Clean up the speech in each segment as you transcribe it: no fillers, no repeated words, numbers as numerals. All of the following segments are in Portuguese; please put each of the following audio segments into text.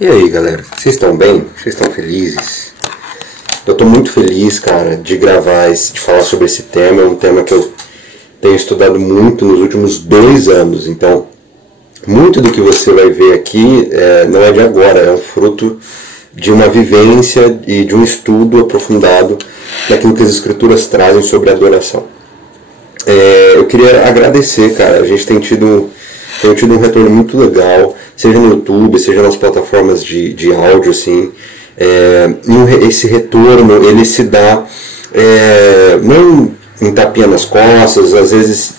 E aí, galera, vocês estão bem? Vocês estão felizes? Eu estou muito feliz, cara, de gravar, de falar sobre esse tema. É um tema que eu tenho estudado muito nos últimos 2 anos. Então, muito do que você vai ver aqui não é de agora, é um fruto de uma vivência e de um estudo aprofundado daquilo que as escrituras trazem sobre a adoração. Eu queria agradecer, cara, a gente tem tido um retorno muito legal, seja no YouTube, seja nas plataformas de áudio, assim. Esse retorno, ele se dá não em tapinha nas costas, às vezes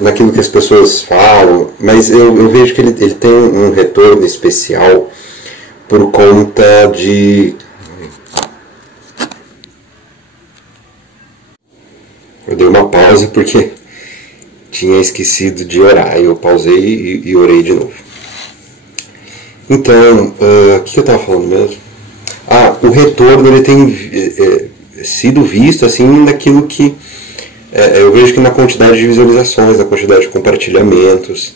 naquilo que as pessoas falam, mas eu vejo que ele tem um retorno especial por conta de... Eu dei uma pausa porque tinha esquecido de orar. Eu pausei e orei de novo. Então, o que eu estava falando mesmo? O retorno ele tem sido visto assim naquilo que eu vejo que na quantidade de visualizações, na quantidade de compartilhamentos.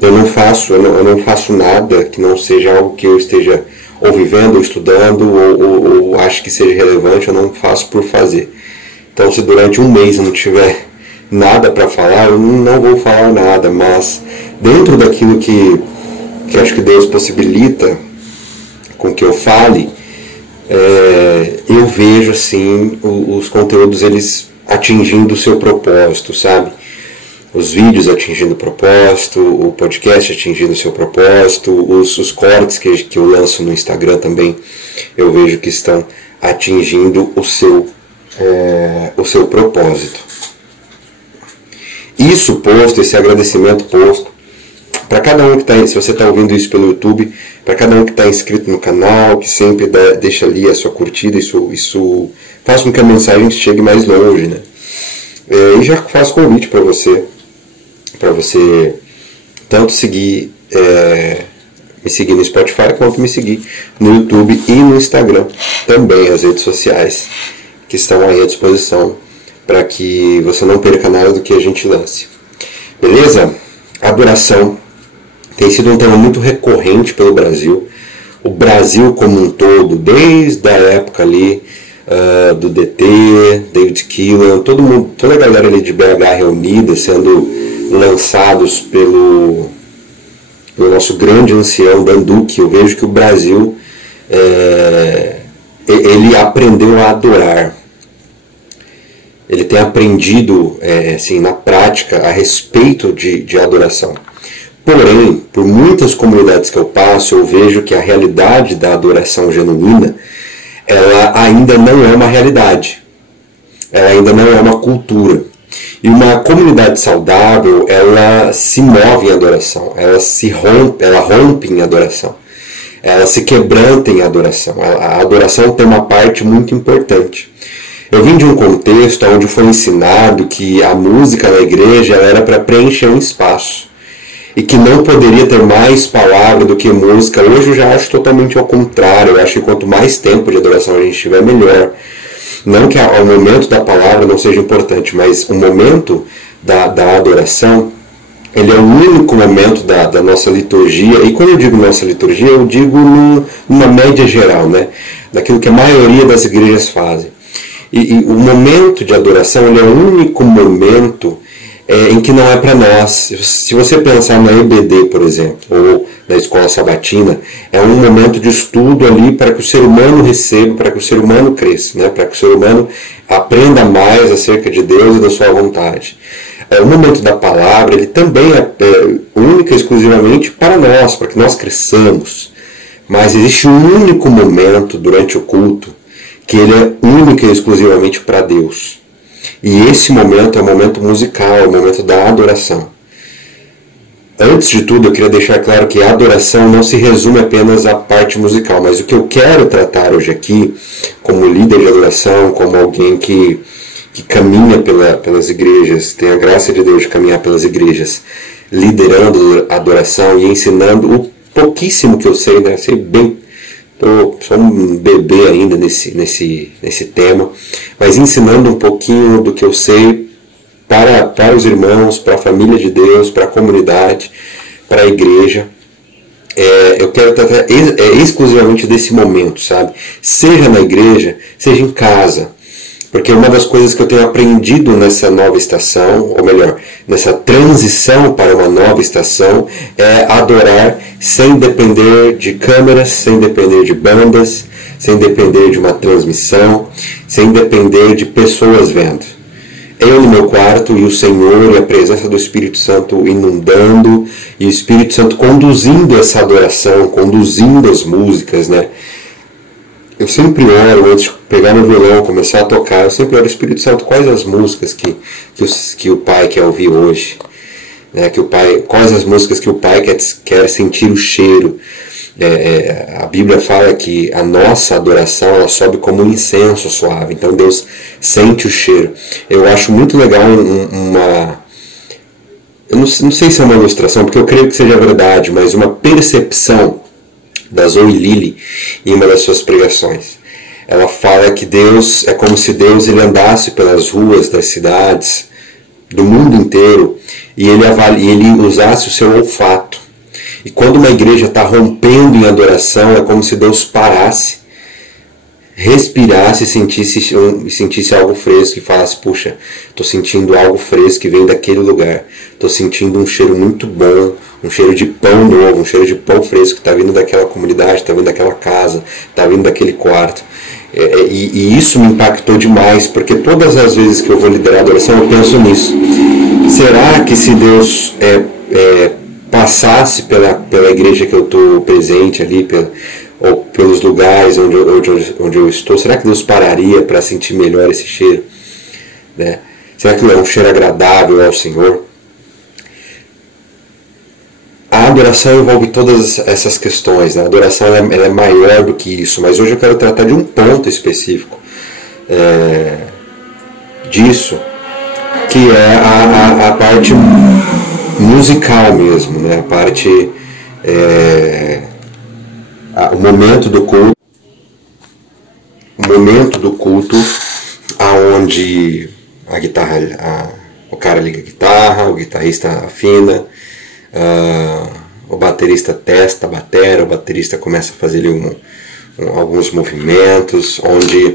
Eu não faço nada que não seja algo que eu esteja ou vivendo, ou estudando, ou acho que seja relevante. Eu não faço por fazer. Então, se durante um mês eu não tiver nada para falar, eu não vou falar nada, mas dentro daquilo que acho que Deus possibilita com que eu fale, eu vejo assim os conteúdos eles atingindo o seu propósito, sabe? Os vídeos atingindo o propósito, o podcast atingindo o seu propósito, os cortes que eu lanço no Instagram também, eu vejo que estão atingindo o seu propósito. Isso posto, esse agradecimento posto, para cada um que está, se você está ouvindo isso pelo YouTube, para cada um que está inscrito no canal, que sempre deixa ali a sua curtida, isso faz com que a mensagem chegue mais longe, né? E já faço convite para você tanto seguir, me seguir no Spotify, quanto me seguir no YouTube e no Instagram, também as redes sociais que estão aí à disposição para que você não perca nada do que a gente lance. Beleza? Adoração tem sido um tema muito recorrente pelo Brasil. O Brasil como um todo, desde a época ali do DT, David Keelan, toda a galera ali de BH reunida, sendo lançados pelo nosso grande ancião Danduque. Eu vejo que o Brasil ele aprendeu a adorar. Ele tem aprendido assim, na prática a respeito de adoração. Porém, por muitas comunidades que eu passo, eu vejo que a realidade da adoração genuína, ela ainda não é uma realidade. Ela ainda não é uma cultura. E uma comunidade saudável, ela se move em adoração. Ela rompe em adoração. Ela se quebranta em adoração. A adoração tem uma parte muito importante. Eu vim de um contexto onde foi ensinado que a música na igreja ela era para preencher um espaço. E que não poderia ter mais palavra do que música. Hoje eu já acho totalmente ao contrário. Eu acho que quanto mais tempo de adoração a gente tiver, melhor. Não que o momento da palavra não seja importante, mas o momento da adoração, ele é o único momento da nossa liturgia. E quando eu digo nossa liturgia, eu digo numa média geral, né? Daquilo que a maioria das igrejas fazem. E o momento de adoração ele é o único momento em que não é para nós. Se você pensar na EBD, por exemplo, ou na escola sabatina, é um momento de estudo ali para que o ser humano receba, para que o ser humano cresça, né? Para que o ser humano aprenda mais acerca de Deus e da sua vontade. O momento da palavra ele também é único e exclusivamente para nós, para que nós cresçamos. Mas existe um único momento durante o culto que ele é único e exclusivamente para Deus. E esse momento é o momento musical, é o momento da adoração. Antes de tudo, eu queria deixar claro que a adoração não se resume apenas à parte musical, mas o que eu quero tratar hoje aqui, como líder de adoração, como alguém que caminha pelas igrejas, tem a graça de Deus de caminhar pelas igrejas, liderando a adoração e ensinando o pouquíssimo que eu sei, né? Sei bem. Sou um bebê ainda nesse tema, mas ensinando um pouquinho do que eu sei para os irmãos, para a família de Deus, para a comunidade, para a igreja. eu quero tratar exclusivamente desse momento, sabe? Seja na igreja, seja em casa. Porque uma das coisas que eu tenho aprendido nessa nova estação, ou melhor, nessa transição para uma nova estação, é adorar sem depender de câmeras, sem depender de bandas, sem depender de uma transmissão, sem depender de pessoas vendo. Eu no meu quarto e o Senhor e a presença do Espírito Santo inundando, e o Espírito Santo conduzindo essa adoração, conduzindo as músicas, né? Eu sempre oro, antes de pegar meu violão, começar a tocar, eu sempre oro, Espírito Santo, quais as músicas que o Pai quer ouvir hoje? Né? Quais as músicas que o Pai quer sentir o cheiro? A Bíblia fala que a nossa adoração ela sobe como um incenso suave, então Deus sente o cheiro. Eu acho muito legal eu não sei se é uma ilustração, porque eu creio que seja verdade, mas uma percepção da Zoe Lilly em uma das suas pregações. Ela fala que Deus é como se Deus ele andasse pelas ruas das cidades do mundo inteiro e ele usasse o seu olfato. E quando uma igreja está rompendo em adoração, é como se Deus parasse, respirasse e sentisse algo fresco e falasse, puxa, estou sentindo algo fresco que vem daquele lugar. Estou sentindo um cheiro muito bom, um cheiro de pão novo, um cheiro de pão fresco que está vindo daquela comunidade, está vindo daquela casa, está vindo daquele quarto. E isso me impactou demais, porque todas as vezes que eu vou liderar a adoração, eu penso nisso. Será que se Deus passasse pela igreja que eu estou presente ali, ou pelos lugares onde eu estou, será que Deus pararia para sentir melhor esse cheiro? Né? Será que não é um cheiro agradável ao Senhor? A adoração envolve todas essas questões, né? A adoração ela é maior do que isso, mas hoje eu quero tratar de um ponto específico disso, que é a parte musical mesmo, né? A parte, o momento do culto, aonde a guitarra, o cara liga a guitarra, o guitarrista afina, o baterista testa a bateria, o baterista começa a fazer ali alguns movimentos, onde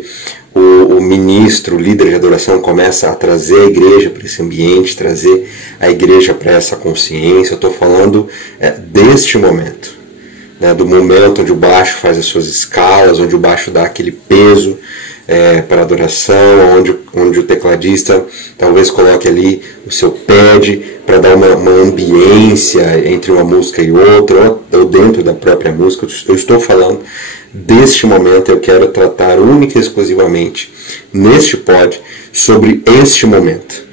o ministro, o líder de adoração começa a trazer a igreja para esse ambiente, trazer a igreja para essa consciência. Eu estou falando deste momento, né, do momento onde o baixo faz as suas escalas, onde o baixo dá aquele peso para a adoração, onde o tecladista talvez coloque ali o seu pad para dar uma ambiência entre uma música e outra, ou dentro da própria música. Eu estou falando deste momento, eu quero tratar única e exclusivamente neste pod sobre este momento.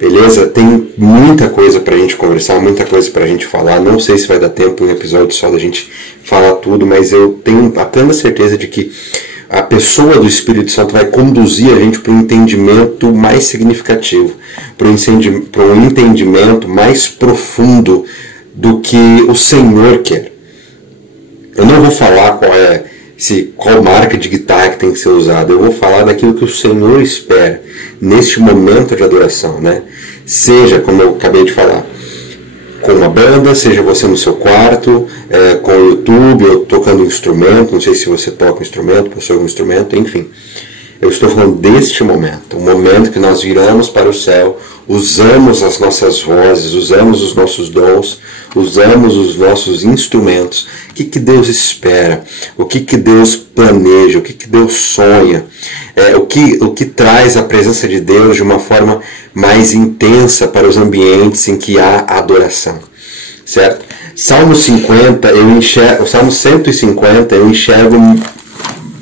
Beleza? Tem muita coisa para a gente conversar, muita coisa para a gente falar. Não sei se vai dar tempo em um episódio só da gente falar tudo, mas eu tenho a plena certeza de que a pessoa do Espírito Santo vai conduzir a gente para um entendimento mais significativo, para um entendimento mais profundo do que o Senhor quer. Eu não vou falar qual marca de guitarra que tem que ser usada, eu vou falar daquilo que o Senhor espera neste momento de adoração, né? Seja, como eu acabei de falar, com uma banda, seja você no seu quarto, com o YouTube, ou tocando um instrumento, não sei se você toca um instrumento, possui um instrumento, enfim. Eu estou falando deste momento, um momento que nós viramos para o céu, usamos as nossas vozes, usamos os nossos dons, usamos os nossos instrumentos. O que Deus espera? O que Deus planeja? O que Deus sonha? O que traz a presença de Deus de uma forma mais intensa para os ambientes em que há adoração, certo? Salmo 50, o Salmo 150 eu enxergo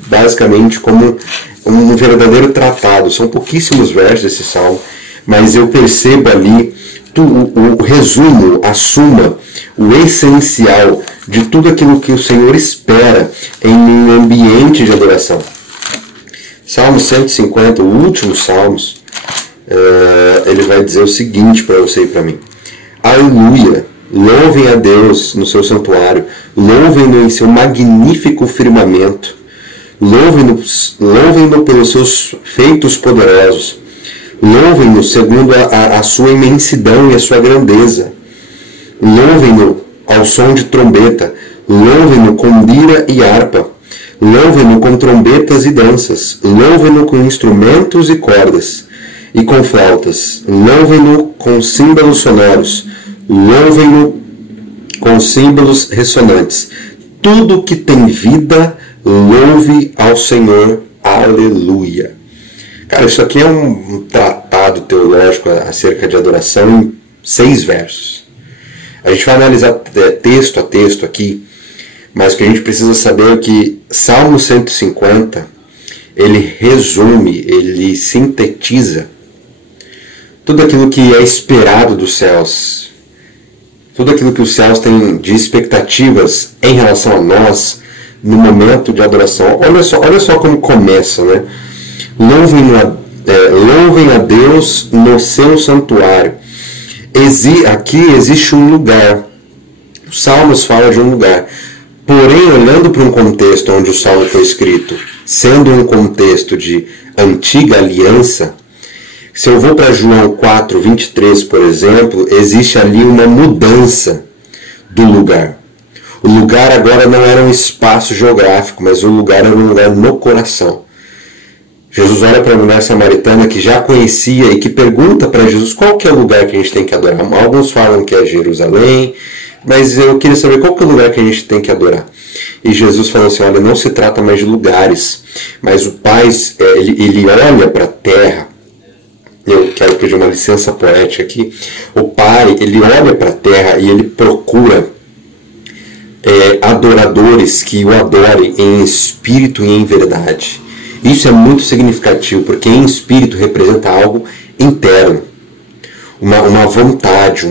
basicamente como um verdadeiro tratado. São pouquíssimos versos desse salmo, mas eu percebo ali o resumo, a suma, o essencial de tudo aquilo que o Senhor espera em um ambiente de adoração. Salmo 150, o último Salmos, ele vai dizer o seguinte para você e para mim: Aleluia! Louvem a Deus no seu santuário, louvem-no em seu magnífico firmamento, louvem-no pelos seus feitos poderosos, louvem-no segundo a sua imensidão e a sua grandeza, louvem-no ao som de trombeta, louvem-no com lira e harpa, louvem-no com trombetas e danças, louvem-no com instrumentos e cordas, e com flautas, louvem-no com símbolos sonoros, louvem-no com símbolos ressonantes. Tudo que tem vida, louve ao Senhor. Aleluia. Cara, isso aqui é um tratado teológico acerca de adoração em 6 versos. A gente vai analisar texto a texto aqui, mas o que a gente precisa saber é que Salmo 150, ele resume, ele sintetiza tudo aquilo que é esperado dos céus, tudo aquilo que os céus têm de expectativas em relação a nós no momento de adoração. Olha só como começa, né? Louvem a Deus no seu santuário. Aqui existe um lugar. Os Salmos falam de um lugar. Porém, olhando para um contexto onde o Salmo foi escrito, sendo um contexto de antiga aliança, se eu vou para João 4, 23, por exemplo, existe ali uma mudança do lugar. O lugar agora não era um espaço geográfico, mas o lugar era um lugar no coração. Jesus olha para a mulher samaritana que já conhecia e que pergunta para Jesus qual que é o lugar que a gente tem que adorar. Alguns falam que é Jerusalém, mas eu queria saber qual que é o lugar que a gente tem que adorar. E Jesus falou assim, olha, não se trata mais de lugares, mas o Pai, ele olha para a terra. Eu quero pedir uma licença poética aqui. O Pai, ele olha para a terra e ele procura adoradores que o adorem em espírito e em verdade. Isso é muito significativo, porque em espírito representa algo interno, uma vontade,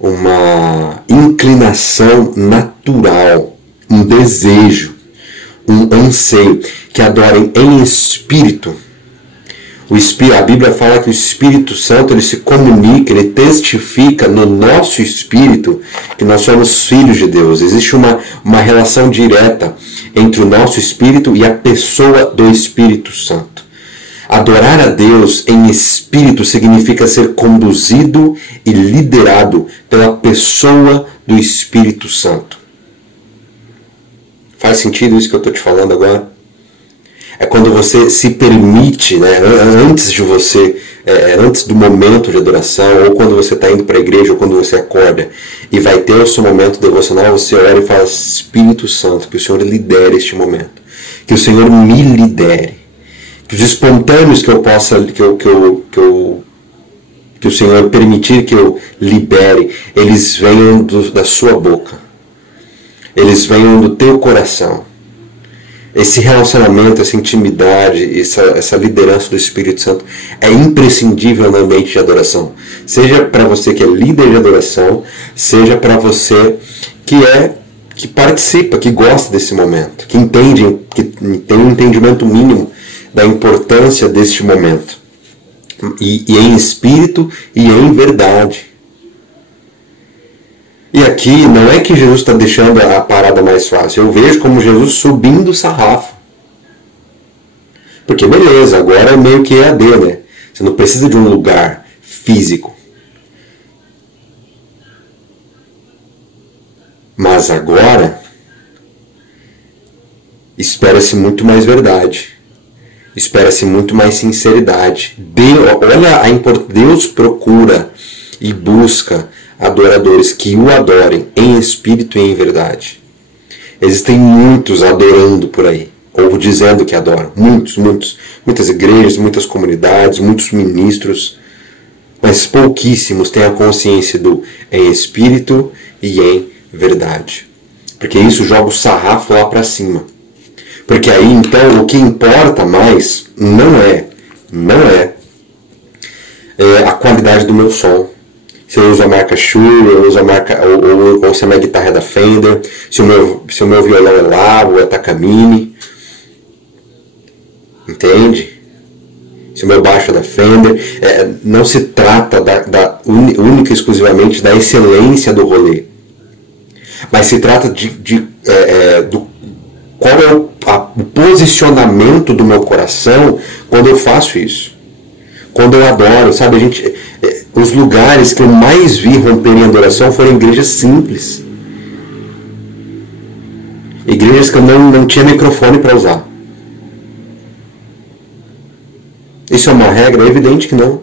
uma inclinação natural, um desejo, um anseio, que adorem em espírito. A Bíblia fala que o Espírito Santo ele se comunica, ele testifica no nosso espírito que nós somos filhos de Deus. Existe uma relação direta entre o nosso espírito e a pessoa do Espírito Santo. Adorar a Deus em espírito significa ser conduzido e liderado pela pessoa do Espírito Santo. Faz sentido isso que eu estou te falando agora? É quando você se permite, né, antes do momento de adoração, ou quando você está indo para a igreja, ou quando você acorda, e vai ter o seu momento devocional, você ora e fala, Espírito Santo, que o Senhor lidere este momento, que o Senhor me lidere, que os espontâneos que eu possa, que o Senhor permitir que eu libere, eles venham da sua boca, eles venham do teu coração. Esse relacionamento, essa intimidade, essa liderança do Espírito Santo é imprescindível no ambiente de adoração. Seja para você que é líder de adoração, seja para você que participa, que gosta desse momento, que entende, que tem um entendimento mínimo da importância deste momento. E em espírito e em verdade. E aqui não é que Jesus está deixando a parada mais fácil. Eu vejo como Jesus subindo o sarrafo. Porque beleza, agora é meio que EAD, né? Você não precisa de um lugar físico. Mas agora espera-se muito mais verdade. Espera-se muito mais sinceridade. Deus procura e busca adoradores que o adorem em espírito e em verdade. Existem muitos adorando por aí, ou dizendo que adoram. Muitas igrejas, muitas comunidades, muitos ministros, mas pouquíssimos têm a consciência do em espírito e em verdade. Porque isso joga o sarrafo lá para cima. Porque aí então o que importa mais não é a qualidade do meu som. Se eu uso a marca Shure, ou se a minha guitarra é da Fender, se o meu violão é Labo, é Takamine. Entende? Se o meu baixo é da Fender. Não se trata única e exclusivamente da excelência do rolê. Mas se trata do qual é o posicionamento do meu coração quando eu faço isso. Quando eu adoro, sabe? Os lugares que eu mais vi romper em adoração foram igrejas simples. Igrejas que eu não tinha microfone para usar. Isso é uma regra? É evidente que não.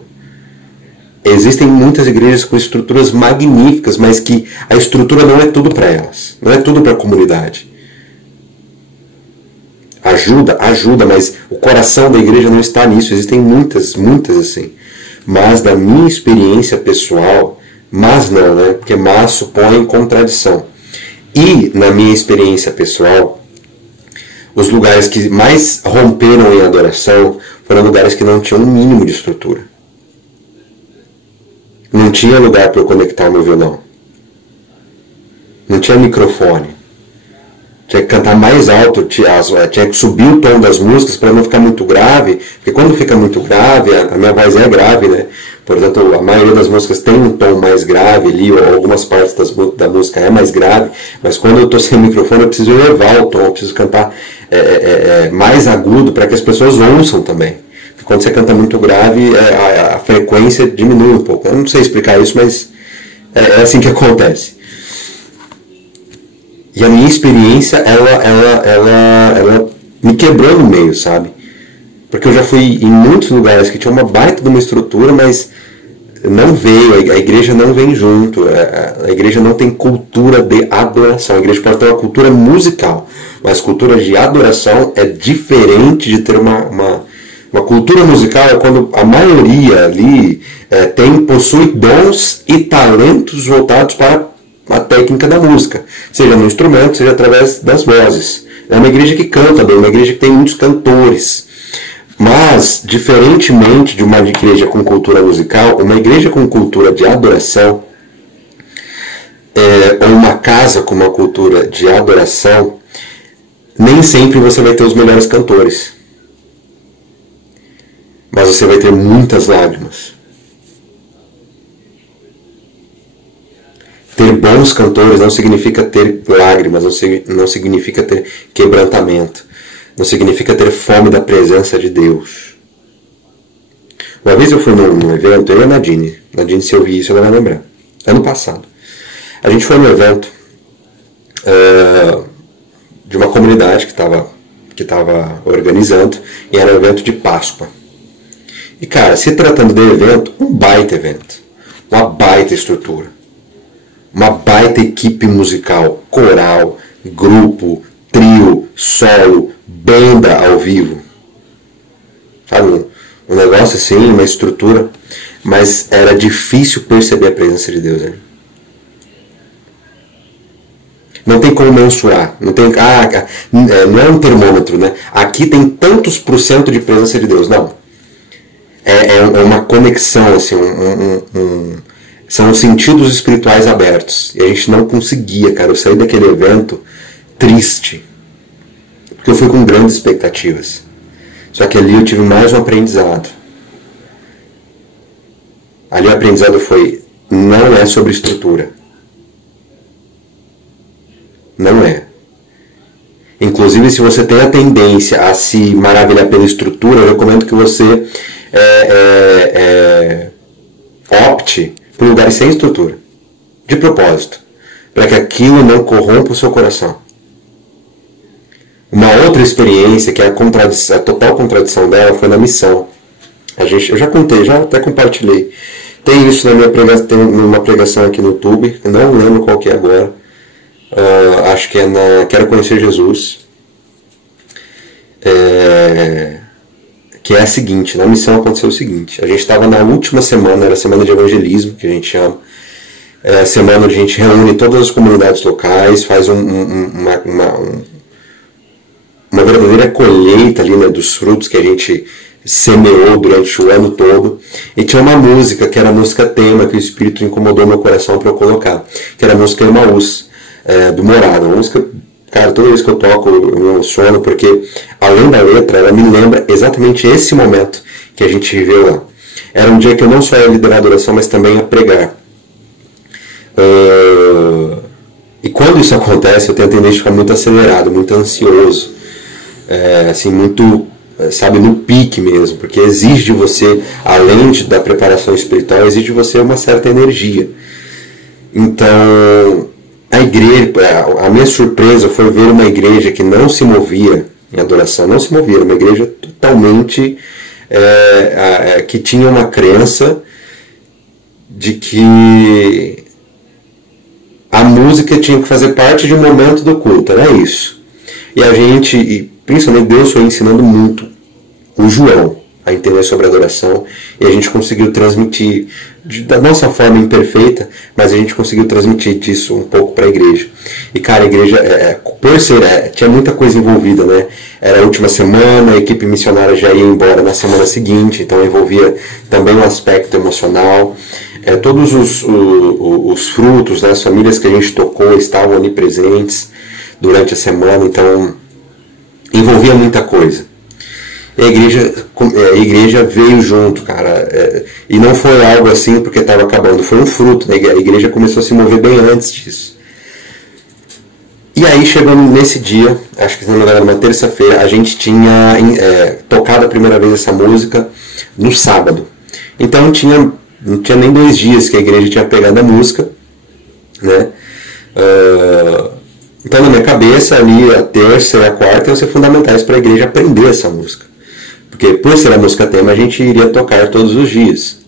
Existem muitas igrejas com estruturas magníficas, mas que a estrutura não é tudo para elas. Não é tudo para a comunidade. Ajuda, mas o coração da igreja não está nisso. Existem muitas assim. Mas da minha experiência pessoal, mas não, né? Porque mas supõe contradição. E na minha experiência pessoal, os lugares que mais romperam em adoração foram lugares que não tinham um mínimo de estrutura. Não tinha lugar para eu conectar o meu violão. Não tinha microfone. Tinha que cantar mais alto, tinha que subir o tom das músicas para não ficar muito grave, porque quando fica muito grave, a minha voz é grave, né? Portanto, a maioria das músicas tem um tom mais grave ali, ou algumas partes da música é mais grave, mas quando eu estou sem microfone eu preciso elevar o tom, eu preciso cantar mais agudo para que as pessoas ouçam também. Porque quando você canta muito grave, a frequência diminui um pouco. Eu não sei explicar isso, mas é assim que acontece. E a minha experiência, ela me quebrou no meio, sabe? Porque eu já fui em muitos lugares que tinha uma baita de uma estrutura, mas não veio, a igreja não vem junto, a igreja não tem cultura de adoração. A igreja pode ter uma cultura musical, mas cultura de adoração é diferente de ter uma cultura musical. É quando a maioria ali possui dons e talentos voltados para a técnica da música, seja no instrumento, seja através das vozes. É uma igreja que canta bem, uma igreja que tem muitos cantores. Mas, diferentemente de uma igreja com cultura musical, uma igreja com cultura de adoração, ou uma casa com uma cultura de adoração, nem sempre você vai ter os melhores cantores. Mas você vai ter muitas lágrimas. Ter bons cantores não significa ter lágrimas, não significa ter quebrantamento, não significa ter fome da presença de Deus. Uma vez eu fui num evento, eu e a Nadine, se eu ouvir isso ela vai lembrar, ano passado. A gente foi num evento de uma comunidade que estava organizando, e era um evento de Páscoa. E cara, se tratando de evento, um baita evento, uma baita estrutura. Uma baita equipe musical, coral, grupo, trio, solo, banda ao vivo. Sabe, um negócio assim, uma estrutura, mas era difícil perceber a presença de Deus, né? Não tem como mensurar, não é um termômetro, né? Aqui tem tantos % de presença de Deus, não. É uma conexão, assim, são os sentidos espirituais abertos. E a gente não conseguia, cara. Eu saí daquele evento triste. Porque eu fui com grandes expectativas. Só que ali eu tive mais um aprendizado. Ali o aprendizado foi: não é sobre estrutura. Não é. Inclusive, se você tem a tendência a se maravilhar pela estrutura, eu recomendo que você opte por lugares sem estrutura, de propósito, para que aquilo não corrompa o seu coração. Uma outra experiência, que é a total contradição dela, foi na missão. Eu já contei, já até compartilhei. Tem isso tem numa pregação aqui no YouTube, não lembro qual que é agora. Acho que é na Quero Conhecer Jesus. Que é a seguinte: na missão aconteceu o seguinte: a gente estava na última semana, era a semana de evangelismo, que a gente chama, a semana onde a gente reúne todas as comunidades locais, faz uma verdadeira colheita ali, né, dos frutos que a gente semeou durante o ano todo. E tinha uma música, que era a música tema, que o Espírito incomodou meu coração para eu colocar, que era a música Emaús, do Morado. Uma música, cara, toda vez que eu toco eu me emociono, porque além da letra, ela me lembra exatamente esse momento que a gente viveu lá. Era um dia que eu não só ia liderar a adoração, mas também ia pregar. E quando isso acontece, eu tenho a tendência de ficar muito acelerado, muito ansioso, assim, muito, sabe, no pique mesmo, porque exige de você, além da preparação espiritual, exige de você uma certa energia. Então, A igreja, a minha surpresa foi ver uma igreja que não se movia em adoração, não se movia, era uma igreja totalmente que tinha uma crença de que a música tinha que fazer parte de um momento do culto, era isso. E a gente, e principalmente Deus foi ensinando muito o João a entender sobre adoração, e a gente conseguiu transmitir da nossa forma imperfeita, mas a gente conseguiu transmitir disso um pouco para a igreja. E cara, a igreja, por ser, tinha muita coisa envolvida, né? Era a última semana, a equipe missionária já ia embora na semana seguinte, então envolvia também um aspecto emocional. Todos os frutos, né, as famílias que a gente tocou estavam ali presentes durante a semana, então envolvia muita coisa. E a igreja veio junto, cara, e não foi algo assim porque estava acabando, foi um fruto, né? A igreja começou a se mover bem antes disso. E aí, chegando nesse dia, acho que se não me engano, uma terça-feira, a gente tinha tocado a primeira vez essa música no sábado. Então não tinha nem 2 dias que a igreja tinha pegado a música, né? Então na minha cabeça ali a terça e a quarta iam ser fundamentais para a igreja aprender essa música, porque por ser a música tema a gente iria tocar todos os dias.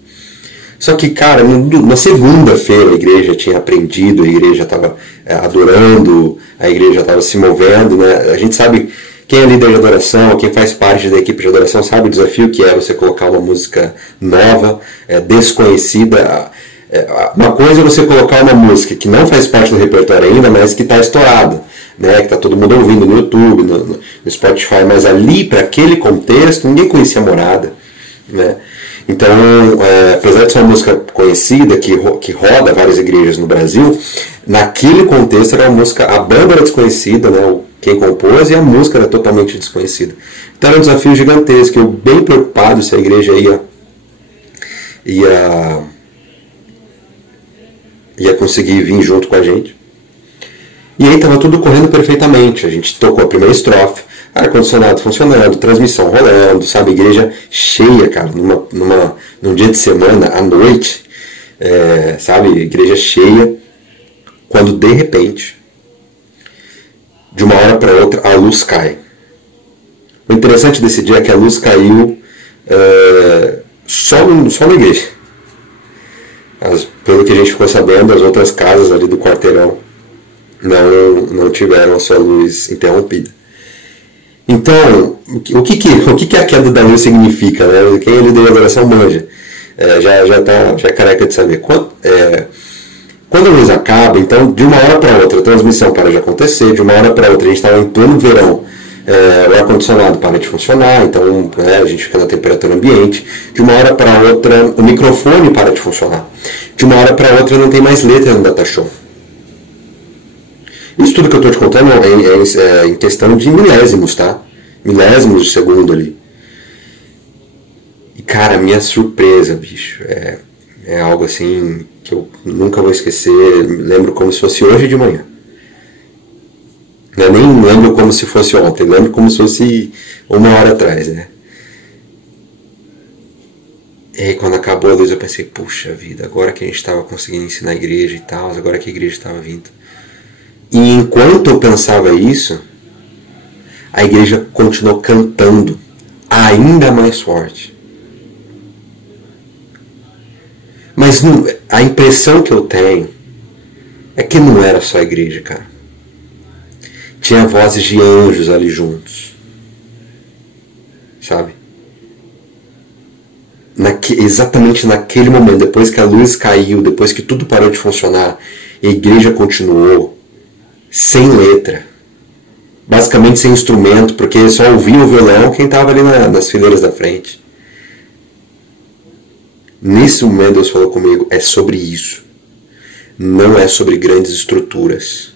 Só que, cara, na segunda-feira a igreja tinha aprendido, a igreja estava adorando, a igreja estava se movendo, né? A gente sabe, quem é líder de adoração, quem faz parte da equipe de adoração, sabe o desafio que é você colocar uma música nova, desconhecida. Uma coisa é você colocar uma música que não faz parte do repertório ainda, mas que está estourada, né? Que está todo mundo ouvindo no YouTube, no Spotify, mas ali, para aquele contexto, ninguém conhecia a Morada, né? Então, apesar de ser uma música conhecida, que roda várias igrejas no Brasil, naquele contexto era uma música, a banda era desconhecida, né? Quem compôs, e a música era totalmente desconhecida. Então era um desafio gigantesco, eu bem preocupado se a igreja ia conseguir vir junto com a gente. E aí estava tudo correndo perfeitamente, a gente tocou a primeira estrofe, ar-condicionado funcionando, transmissão rolando, sabe, igreja cheia, cara, num dia de semana, à noite, sabe, igreja cheia, quando de repente, de uma hora para outra, a luz cai. O interessante desse dia é que a luz caiu só na igreja. Pelo que a gente ficou sabendo, as outras casas ali do quarteirão não tiveram a sua luz interrompida. Então, o que a queda da luz significa, né? Quem é líder de adoração manja. Já é careca de saber. Quando a luz acaba, então, de uma hora para outra, a transmissão para de acontecer, de uma hora para outra, a gente estava em pleno verão, o ar-condicionado para de funcionar, então a gente fica na temperatura ambiente, de uma hora para outra, o microfone para de funcionar, de uma hora para outra não tem mais letra no datashow. Isso tudo que eu estou te contando é em questão de milésimos, tá? Milésimos de segundo ali. E cara, minha surpresa, bicho, é algo assim que eu nunca vou esquecer, lembro como se fosse hoje de manhã. Eu nem lembro como se fosse ontem, lembro como se fosse 1 hora atrás, né? E aí quando acabou a luz eu pensei, puxa vida, agora que a gente estava conseguindo ensinar a igreja e tal, agora que a igreja estava vindo. E enquanto eu pensava isso, a igreja continuou cantando ainda mais forte. Mas a impressão que eu tenho é que não era só a igreja, cara. Tinha vozes de anjos ali juntos. Sabe? Exatamente naquele momento, depois que a luz caiu, depois que tudo parou de funcionar, e a igreja continuou sem letra, basicamente sem instrumento, porque só ouvia o violão quem estava ali nas fileiras da frente. Nesse momento Deus falou comigo, é sobre isso, não é sobre grandes estruturas.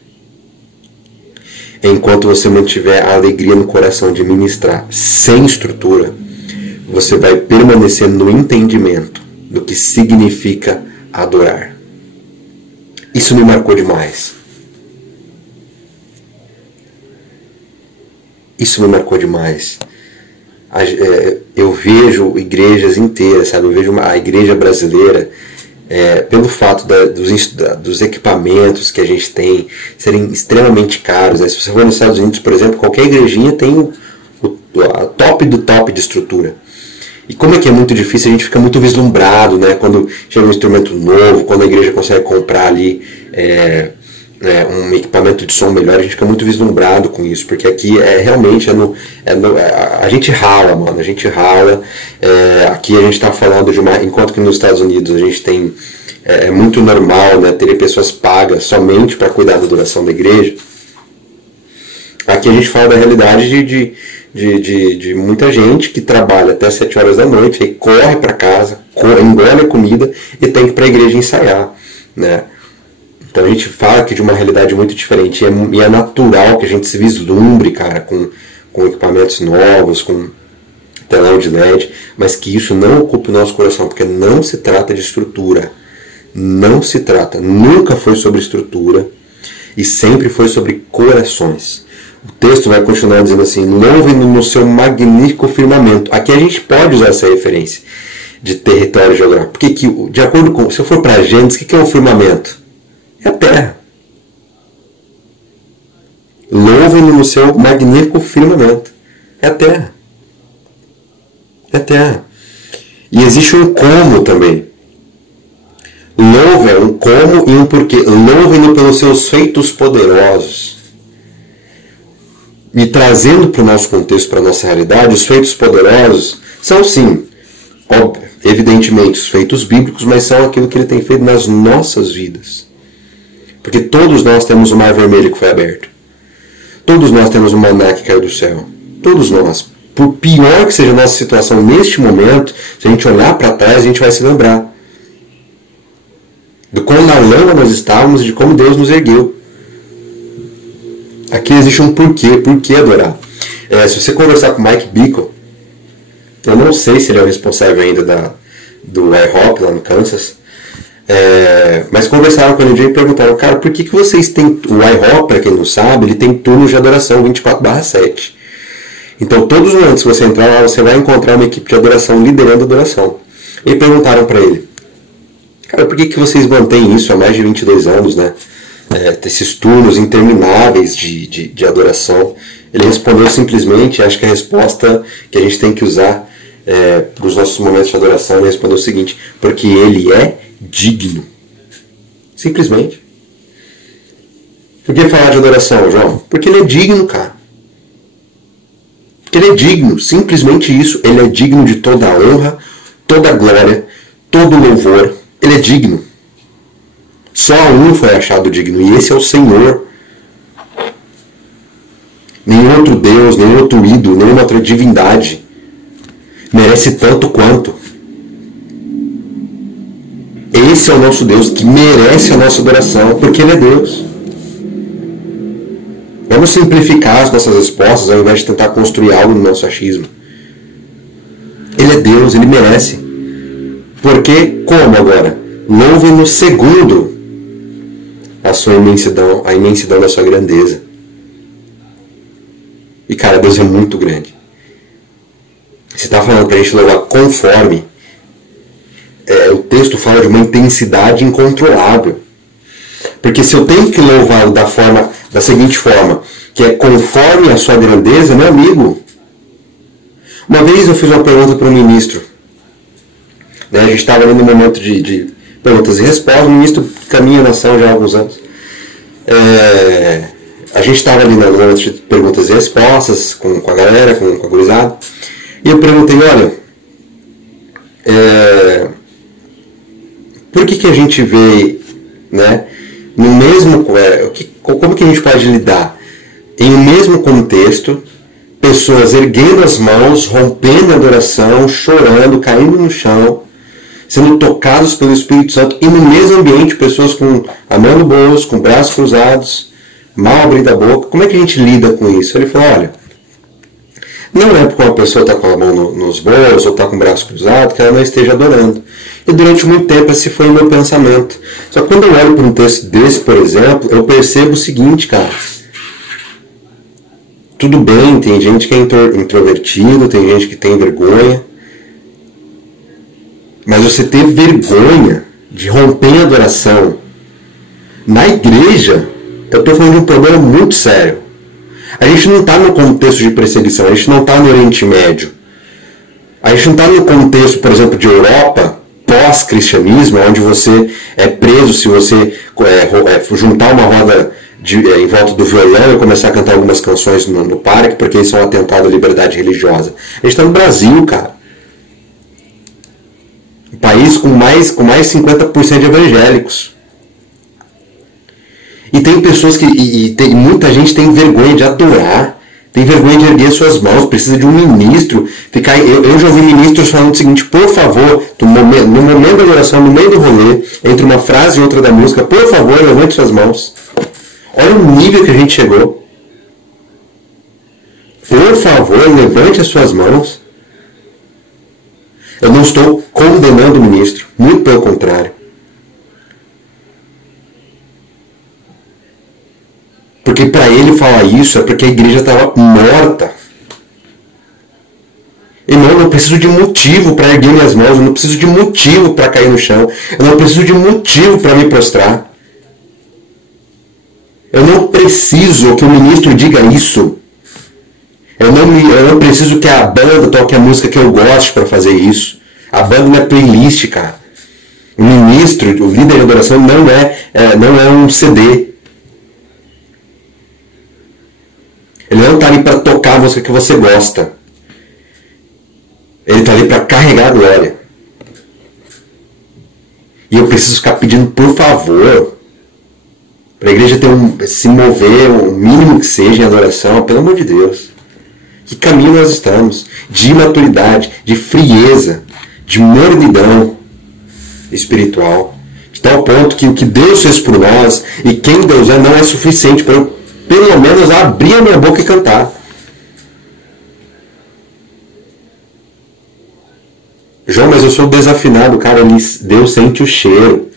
Enquanto você mantiver a alegria no coração de ministrar sem estrutura, você vai permanecer no entendimento do que significa adorar. Isso me marcou demais. Isso me marcou demais. Eu vejo igrejas inteiras, sabe? Eu vejo a igreja brasileira pelo fato dos equipamentos que a gente tem serem extremamente caros, né? Se você for nos Estados Unidos, por exemplo, qualquer igrejinha tem a top do top de estrutura. E como é que é muito difícil, a gente fica muito vislumbrado, né? Quando chega um instrumento novo, quando a igreja consegue comprar ali um equipamento de som melhor, a gente fica muito vislumbrado com isso, porque aqui realmente a gente rala, mano, a gente rala. Aqui a gente está falando enquanto que nos Estados Unidos a gente tem, é muito normal, né, ter pessoas pagas somente para cuidar da adoração da igreja. Aqui a gente fala da realidade de muita gente que trabalha até 7 horas da noite, aí corre para casa, engole a comida e tem que ir para a igreja ensaiar, né? Então a gente fala aqui de uma realidade muito diferente, e é natural que a gente se vislumbre, cara, com equipamentos novos, com telão de LED, mas que isso não ocupe o nosso coração, porque não se trata de estrutura, não se trata, nunca foi sobre estrutura, e sempre foi sobre corações. O texto vai continuar dizendo assim: louvem-no no seu magnífico firmamento. Aqui a gente pode usar essa referência de território geográfico, porque de acordo com, se eu for para Gênesis, o que é um firmamento? É a terra. Louvem-no no seu magnífico firmamento. É a terra. É a terra. E existe um como também. Louve é um como e um porquê. Louvem-no pelos seus feitos poderosos. E trazendo para o nosso contexto, para a nossa realidade, os feitos poderosos são, sim, evidentemente, os feitos bíblicos, mas são aquilo que ele tem feito nas nossas vidas. Porque todos nós temos o mar vermelho que foi aberto. Todos nós temos o maná que caiu do céu. Todos nós. Por pior que seja a nossa situação neste momento, se a gente olhar para trás, a gente vai se lembrar do quão na lama nós estávamos e de como Deus nos ergueu. Aqui existe um porquê. Por que adorar? Se você conversar com o Mike Bickle, eu não sei se ele é o responsável ainda do IHOP lá no Kansas, mas conversaram com ele um dia e perguntaram: cara, por que vocês têm... O IHOP, para quem não sabe, ele tem turnos de adoração 24/7. Então todos os momentos que você entrar lá, você vai encontrar uma equipe de adoração liderando a adoração. E perguntaram para ele: cara, por que vocês mantêm isso há mais de 22 anos, né? Esses turnos intermináveis de adoração? Ele respondeu simplesmente, acho que a resposta que a gente tem que usar para os nossos momentos de adoração, ele respondeu o seguinte: porque ele é digno. Simplesmente. Por que falar de adoração, João? Porque ele é digno, cara. Porque ele é digno, simplesmente isso. Ele é digno de toda a honra, toda a glória, todo o louvor. Ele é digno. Só um foi achado digno, e esse é o Senhor. Nenhum outro Deus, nenhum outro ídolo, nenhuma outra divindade merece tanto quanto. Esse é o nosso Deus, que merece a nossa adoração, porque Ele é Deus. Vamos simplificar as nossas respostas ao invés de tentar construir algo no nosso achismo. Ele é Deus, Ele merece. Porque, como agora? Louve-no segundo a sua imensidão, a imensidão da sua grandeza. E cara, Deus é muito grande. Você está falando para a gente louvar conforme. O texto fala de uma intensidade incontrolável. Porque se eu tenho que louvá-lo da seguinte forma, que é conforme a sua grandeza, meu amigo. Uma vez eu fiz uma pergunta para um ministro. A gente estava ali no momento de perguntas e respostas. O ministro caminha a nação já há alguns anos. A gente estava ali no momento de perguntas e respostas com a galera, com a gurizada. E eu perguntei: olha, por que a gente vê, né, no mesmo... como que a gente pode lidar em um mesmo contexto, pessoas erguendo as mãos, rompendo a adoração, chorando, caindo no chão, sendo tocados pelo Espírito Santo, e no mesmo ambiente, pessoas com a mão no bolso, com braços cruzados, mal abrindo a boca? Como é que a gente lida com isso? Ele falou: olha, não é porque uma pessoa está com a mão nos bolsos ou está com o braço cruzado que ela não esteja adorando. E durante muito tempo esse foi o meu pensamento. Só que quando eu olho para um texto desse, por exemplo, eu percebo o seguinte, cara. Tudo bem, tem gente que é introvertido, tem gente que tem vergonha. Mas você ter vergonha de romper em adoração, na igreja, eu estou falando de um problema muito sério. A gente não está no contexto de perseguição, a gente não está no Oriente Médio. A gente não está no contexto, por exemplo, de Europa, pós-cristianismo, onde você é preso se você juntar uma roda em volta do violão e começar a cantar algumas canções no parque, porque isso é um atentado à liberdade religiosa. A gente está no Brasil, cara. Um país com mais 50% de evangélicos. E tem pessoas muita gente tem vergonha de adorar, tem vergonha de erguer suas mãos, precisa de um ministro. Eu já ouvi ministros falando o seguinte: por favor, no momento da adoração, no meio do rolê, entre uma frase e outra da música, por favor, levante suas mãos. Olha o nível que a gente chegou. Por favor, levante as suas mãos. Eu não estou condenando o ministro, muito pelo contrário. Porque para ele falar isso é porque a igreja estava morta. Irmão, eu não preciso de motivo para erguer minhas mãos, eu não preciso de motivo para cair no chão, eu não preciso de motivo para me prostrar. Eu não preciso que o ministro diga isso. Eu não preciso que a banda toque a música que eu gosto para fazer isso. A banda não é playlist, cara. O ministro, o líder de adoração não é um CD. Ele não está ali para tocar a música que você gosta. Ele está ali para carregar a glória. E eu preciso ficar pedindo, por favor, para a igreja se mover o mínimo que seja em adoração, pelo amor de Deus. Que caminho nós estamos? De imaturidade, de frieza, de mornidão espiritual. De tal ponto que o que Deus fez por nós e quem Deus é não é suficiente para eu, pelo menos, abrir a minha boca e cantar. João, mas eu sou desafinado, cara. Deus sente o cheiro.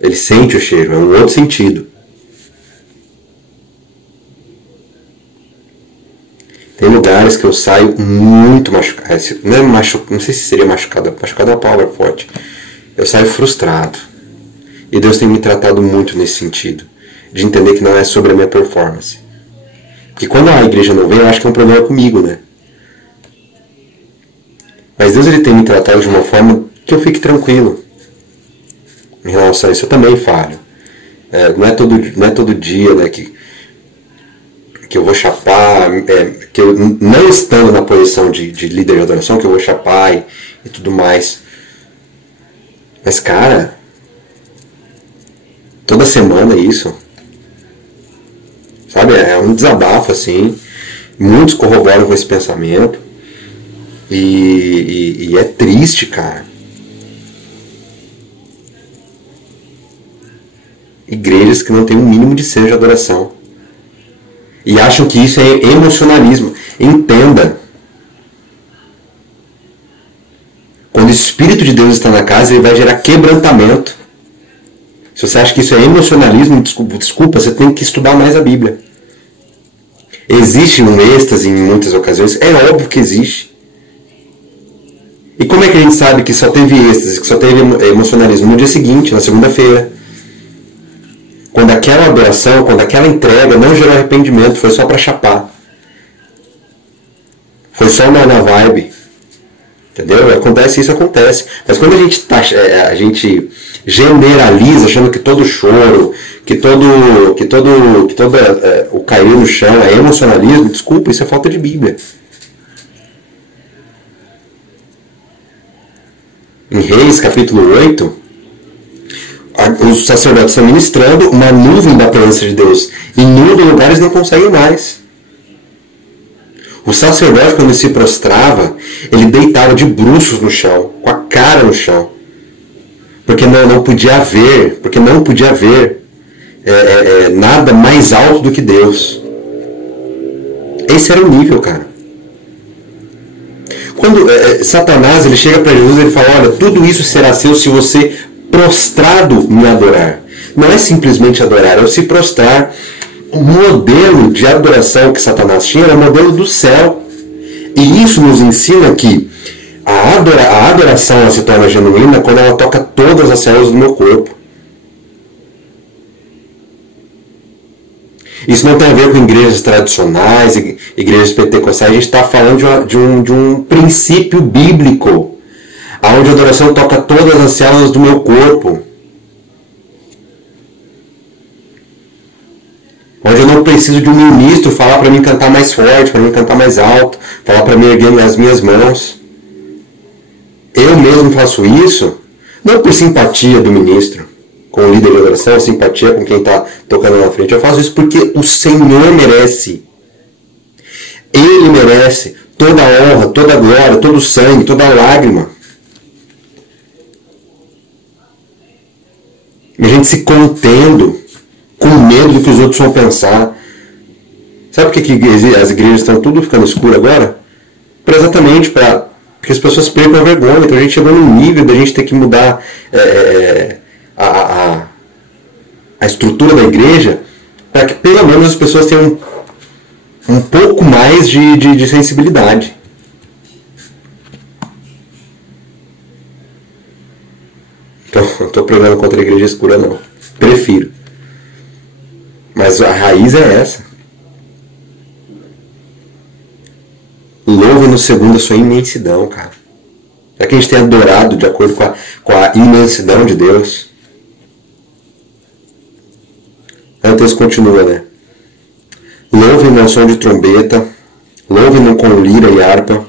Ele sente o cheiro, é um outro sentido. Tem lugares que eu saio muito machucado. Não sei se seria machucado. Machucado é uma palavra forte. Eu saio frustrado. E Deus tem me tratado muito nesse sentido. De entender que não é sobre a minha performance. Porque quando a igreja não vem, eu acho que é um problema comigo, né? Mas Deus ele tem me tratado de uma forma que eu fique tranquilo. Em relação a isso, eu também falho. Não é todo dia, né, que eu vou chapar, que eu não estando na posição de líder de adoração, que eu vou chapar e tudo mais. Mas, cara, toda semana isso. Sabe, é um desabafo, assim. Muitos corroboram com esse pensamento. E é triste, cara. Igrejas que não têm um mínimo de senso de adoração. E acham que isso é emocionalismo. Entenda. Quando o Espírito de Deus está na casa, ele vai gerar quebrantamento. Se você acha que isso é emocionalismo, desculpa, você tem que estudar mais a Bíblia. Existe um êxtase em muitas ocasiões? É óbvio que existe. E como é que a gente sabe que só teve êxtase, que só teve emocionalismo? No dia seguinte, na segunda-feira. Quando aquela adoração, quando aquela entrega não gerou arrependimento, foi só para chapar. Foi só na vibe. Entendeu? Acontece. Mas quando a gente generaliza, achando que todo choro, que todo o cair no chão é emocionalismo, desculpa, isso é falta de Bíblia. Em Reis, capítulo 8, os sacerdotes estão ministrando, uma nuvem da presença de Deus inunda o lugar, eles não conseguem mais. O sacerdote, quando ele se prostrava, ele deitava de bruços no chão, com a cara no chão, porque não podia haver nada mais alto do que Deus. Esse era o nível, cara. Quando Satanás ele chega para Jesus e ele fala: olha, tudo isso será seu se você prostrado me adorar. Não é simplesmente adorar, é se prostrar. O modelo de adoração que Satanás tinha era o modelo do céu. E isso nos ensina que A adoração ela se torna genuína quando ela toca todas as células do meu corpo. Isso não tem a ver com igrejas tradicionais, igrejas pentecostais. A gente está falando de um princípio bíblico, onde a adoração toca todas as células do meu corpo. Onde eu não preciso de um ministro falar para mim cantar mais forte, para mim cantar mais alto, falar para mim erguer as minhas mãos. Eu mesmo faço isso, não por simpatia do ministro, com o líder de adoração, simpatia com quem está tocando na frente. Eu faço isso porque o Senhor merece. Ele merece toda a honra, toda a glória, todo o sangue, toda a lágrima. E a gente se contendo, com medo do que os outros vão pensar. Sabe por que as igrejas estão tudo ficando escuras agora? Exatamente para que as pessoas percam a vergonha. Então a gente chegou num nível da gente ter que mudar a estrutura da igreja para que pelo menos as pessoas tenham um pouco mais de sensibilidade. Então, não estou pregando contra a igreja escura, não. Prefiro. Mas a raiz é essa. Louve-no segundo a sua imensidão, cara. Será que a gente tem adorado de acordo com a imensidão de Deus? Aí o texto continua, né? Louve-no ao som de trombeta, louve-no com lira e harpa,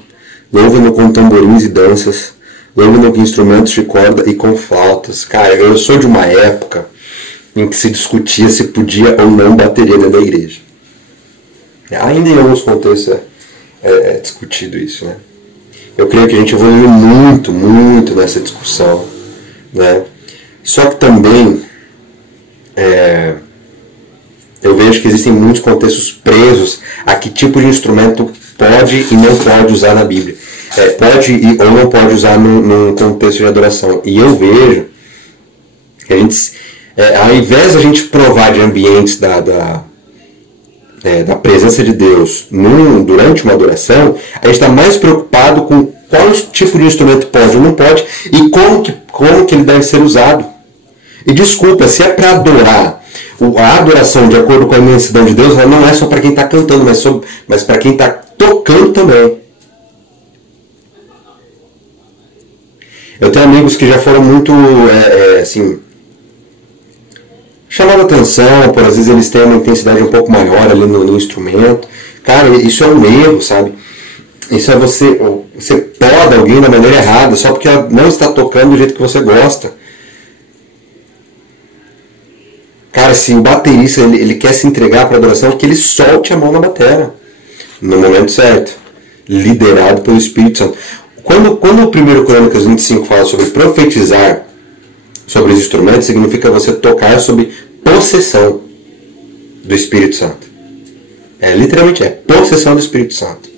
louve-no com tamborins e danças, louve-no com instrumentos de corda e com flautas. Cara, eu sou de uma época em que se discutia se podia ou não bateria dentro da igreja. Ainda em alguns contextos é discutido isso, né? Eu creio que a gente evoluiu muito, muito nessa discussão, né? Só que também eu vejo que existem muitos contextos presos a que tipo de instrumento pode e não pode usar na Bíblia. Pode ou não pode usar num contexto de adoração. E eu vejo que a gente, ao invés de a gente provar de ambientes da presença de Deus durante uma adoração, a gente está mais preocupado com qual tipo de instrumento pode ou não pode e como que ele deve ser usado. E desculpa, se é para adorar, a adoração de acordo com a imensidão de Deus, ela não é só para quem está cantando, mas para quem está tocando também. Eu tenho amigos que já foram muito assim, chamando atenção, por às vezes eles têm uma intensidade um pouco maior ali no instrumento. Cara, isso é um erro, sabe? Isso é você poda alguém da maneira errada, só porque ela não está tocando do jeito que você gosta. Cara, se o baterista ele quer se entregar para a adoração, que ele solte a mão na bateria, no momento certo, liderado pelo Espírito Santo. Quando o 1 Crônicas 25 fala sobre profetizar sobre os instrumentos, significa você tocar sob possessão do Espírito Santo. Literalmente possessão do Espírito Santo.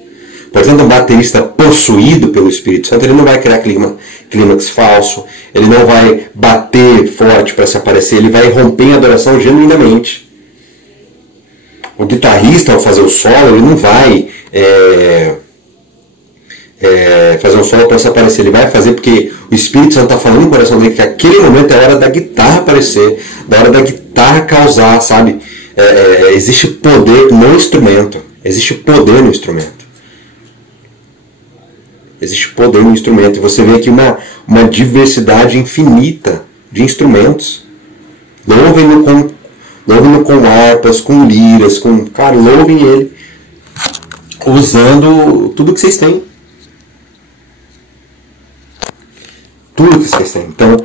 Portanto, um baterista possuído pelo Espírito Santo, ele não vai criar clímax falso, ele não vai bater forte para se aparecer, ele vai romper em adoração genuinamente. O guitarrista, ao fazer o solo, ele não vai fazer um solo para se aparecer, ele vai fazer porque o Espírito Santo está falando no coração dele que aquele momento é a hora da guitarra aparecer, da hora da guitarra causar, sabe? Existe poder no instrumento, existe poder no instrumento. Existe poder no instrumento. E você vê aqui uma diversidade infinita de instrumentos. Louvem-no com harpas, com liras, cara, louvem ele usando tudo que vocês têm. Tudo que vocês têm. Então,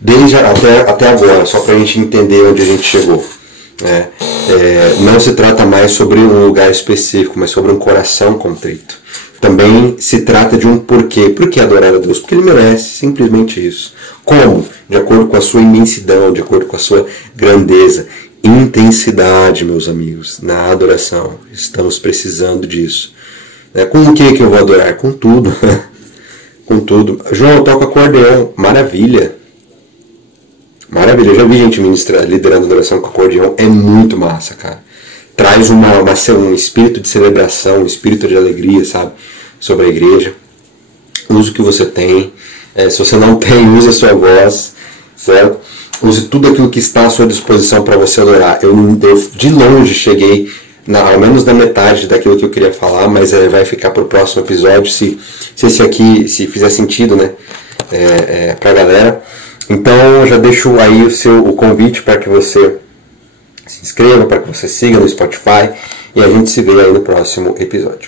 desde até agora, só para a gente entender onde a gente chegou. Não se trata mais sobre um lugar específico, mas sobre um coração contrito. Também se trata de um porquê. Por que adorar a Deus? Porque Ele merece, simplesmente isso. Como? De acordo com a sua imensidão, de acordo com a sua grandeza. Intensidade, meus amigos, na adoração. Estamos precisando disso. Com o que eu vou adorar? Com tudo. Com tudo. João, toca acordeão. Maravilha. Maravilha. Eu já vi gente liderando adoração com acordeão. É muito massa, cara. Traz um espírito de celebração, um espírito de alegria, sabe? Sobre a igreja. use o que você tem. Se você não tem, use a sua voz, certo? Use tudo aquilo que está à sua disposição para você adorar. Eu de longe cheguei ao menos na metade daquilo que eu queria falar, mas vai ficar para o próximo episódio, se esse aqui se fizer sentido, né, para a galera. Então eu já deixo aí o convite para que você se inscreva, para que você siga no Spotify, e a gente se vê aí no próximo episódio.